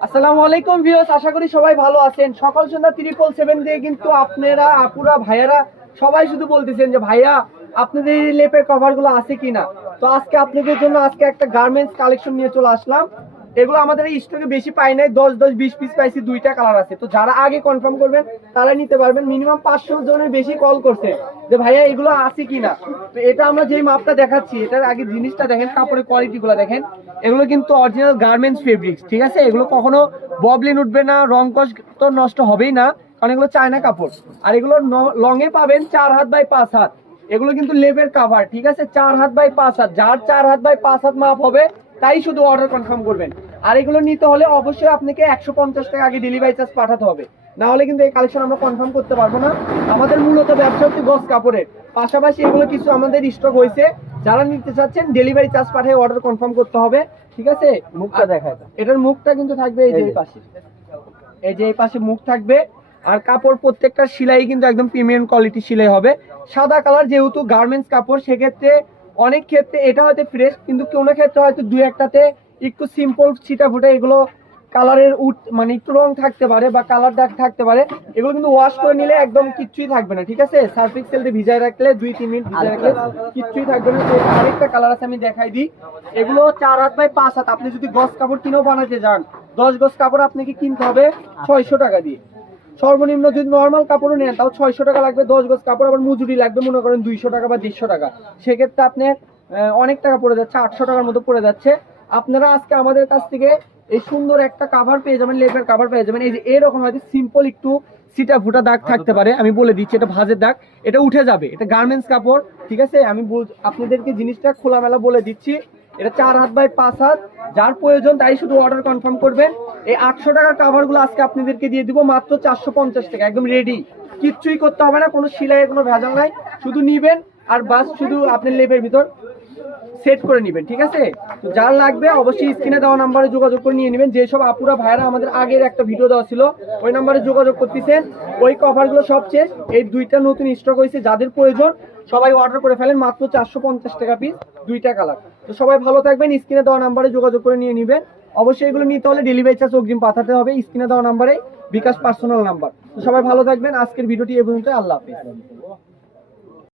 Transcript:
আসসালামু আলাইকুম ভিউয়ার্স, আশা করি সবাই ভালো আছেন। সকাল সন্ধ্যা 777 দিয়ে কিন্তু আপনারা আপুরা ভাইয়ারা সবাই শুধু বলতেছেন যে ভাইয়া আপনাদের এই লেপের কভার গুলো আছে কিনা। তো আজকে আপনাদের জন্য একটা গার্মেন্টস কালেকশন নিয়ে চলে আসলাম। এগুলো আমাদের এই স্টকে বেশি পাই নাই, 10-20 পিস পাইছি, দুইটা কালার আছে। তো যারা আগে কনফার্ম করবেন তারা নিতে পারবেন। মিনিমাম 500 জনের বেশি কল করছে যে ভাইয়া এগুলো আছে কিনা। তো এটা আমরা যেই মাপটা দেখাচ্ছি, এটার আগে জিনিসটা দেখেন, কাপড়ের কোয়ালিটি গুলো দেখেন। এগুলো কিন্তু অরিজিনাল গার্মেন্টস ফেব্রিক্স, ঠিক আছে। এগুলো কখনো ববলিন উঠবে না, রং কস তো নষ্ট হবেই না, কারণ এগুলো চায়না কাপড়। আর এগুলো লং এ পাবেন 4 হাত বাই 5 হাত। এগুলো কিন্তু লেভের কাভার, ঠিক আছে। 4 হাত বাই 5 হাত, যার 4 হাত বাই 5 হাত মাপ হবে তাই শুধু অর্ডার কনফার্ম করবেন। আর এগুলো নিতে হলে অবশ্যই আপনাকে 150 টাকা আগে ডেলিভারি চার্জ পাঠাতে হবে, না হলে কিন্তু এই কালেকশন আমরা কনফার্ম করতে পারবো না। আমাদের মূলত ব্যবসা হচ্ছে গস কাপড়ের, পাশাপাশি এগুলো কিছু আমাদের স্টক হয়েছে। যারা নিতে চাচ্ছেন ডেলিভারি চার্জ পাঠিয়ে অর্ডার কনফার্ম করতে হবে, ঠিক আছে। মুখটা দেখায়, এটার মুখটা কিন্তু থাকবে এই যে এই পাশে, এই যে এই পাশে মুখ থাকবে। আর কাপড় প্রত্যেকটা সেলাই কিন্তু একদম প্রিমিয়াম কোয়ালিটি সেলাই হবে। সাদা কালার, যেহেতু গার্মেন্টস কাপড়, সেক্ষেত্রে অনেক ক্ষেত্রে এটা হয়তো ফ্রেশ, কিন্তু কোনো ক্ষেত্রে হয়তো দুই একটাতে একটু সিম্পল ছিটা ফুটা এগুলো কালারের মানে একটু রং থাকতে পারে বা কালার দাগ থাকতে পারে। এগুলো কিন্তু ওয়াশ করে নিলে একদম কিচ্ছুই থাকবে না, ঠিক আছে। সার্ফ এক্সেল দিয়ে ভিজায় রাখলে 2-3 মিনিট ভিজায় রাখলে কিচ্ছুই থাকবে না। আরেকটা কালার আছে, আমি দেখাই দিই। এগুলো 4 হাত বাই 5 হাত। আপনি যদি গস কাপড় কিনেও বানাতে যান, 10 গজ কাপড় আপনাকে কিনতে হবে 600 টাকা দিয়ে। সর্বনিম্ন যদি নর্মাল কাপড়ও নেন তাও 600 টাকা লাগবে। 10 গজ কাপড় আবার মজুরি লাগবে মনে করেন 200 টাকা বা 150 টাকা। সেক্ষেত্রে আপনার অনেক টাকা পড়ে যাচ্ছে, 800 টাকার মতো পড়ে যাচ্ছে। আপনারা আজকে আমাদের কাছ থেকে এই সুন্দর একটা কাভার পেয়ে যাবেন, লেপের কাভার পেয়ে যাবেন। এই যে এরকম হয়তো সিম্পল একটু সিটা ফুটা দাগ থাকতে পারে, আমি বলে দিচ্ছি এটা ভাঁজের দাগ, এটা উঠে যাবে। এটা গার্মেন্টস কাপড়, ঠিক আছে। আমি আপনাদেরকে জিনিসটা খোলামেলা বলে দিচ্ছি। এটা 4 হাত বাই 5 হাত। যার প্রয়োজন তাই শুধু অর্ডার কনফার্ম করবেন। এই 800 টাকার কাভার গুলো আজকে আপনাদেরকে দিয়ে দিব মাত্র 450 টাকা, একদম রেডি। কিচ্ছুই করতে হবে না, কোনো সেলাইয়ের কোনো ভেজাল নাই। শুধু নিবেন আর বাস শুধু আপনার লেপের ভিতর সেট করে নেবেন, ঠিক আছে। তো যার লাগবে অবশ্যই স্ক্রিনে দেওয়া নাম্বারে যোগাযোগ করে নিয়ে নেবেন। যেসব আপুরা ভাইরা আমাদের আগের একটা ভিডিও দেওয়া ছিল ওই নাম্বারে যোগাযোগ করতেছেন। ওই কভারগুলো সব শেষ, এই দুইটা নতুন স্টক হয়েছে। যাদের প্রয়োজন সবাই অর্ডার করে ফেলেন, মাত্র 450 টাকা পিস, দুইটা কালার। তো সবাই ভালো থাকবেন, স্ক্রিনে দেওয়া নাম্বারে যোগাযোগ করে নিয়ে নেবেন। অবশ্যই এগুলো নিতে হলে ডেলিভারি চার্জ অগ্রিম পাঠাতে হবে। স্ক্রিনে দেওয়া নাম্বারে বিকাশ পার্সোনাল নাম্বার। তো সবাই ভালো থাকবেন। আজকের ভিডিওটি এই পর্যন্ত। আল্লাহ হাফেজ।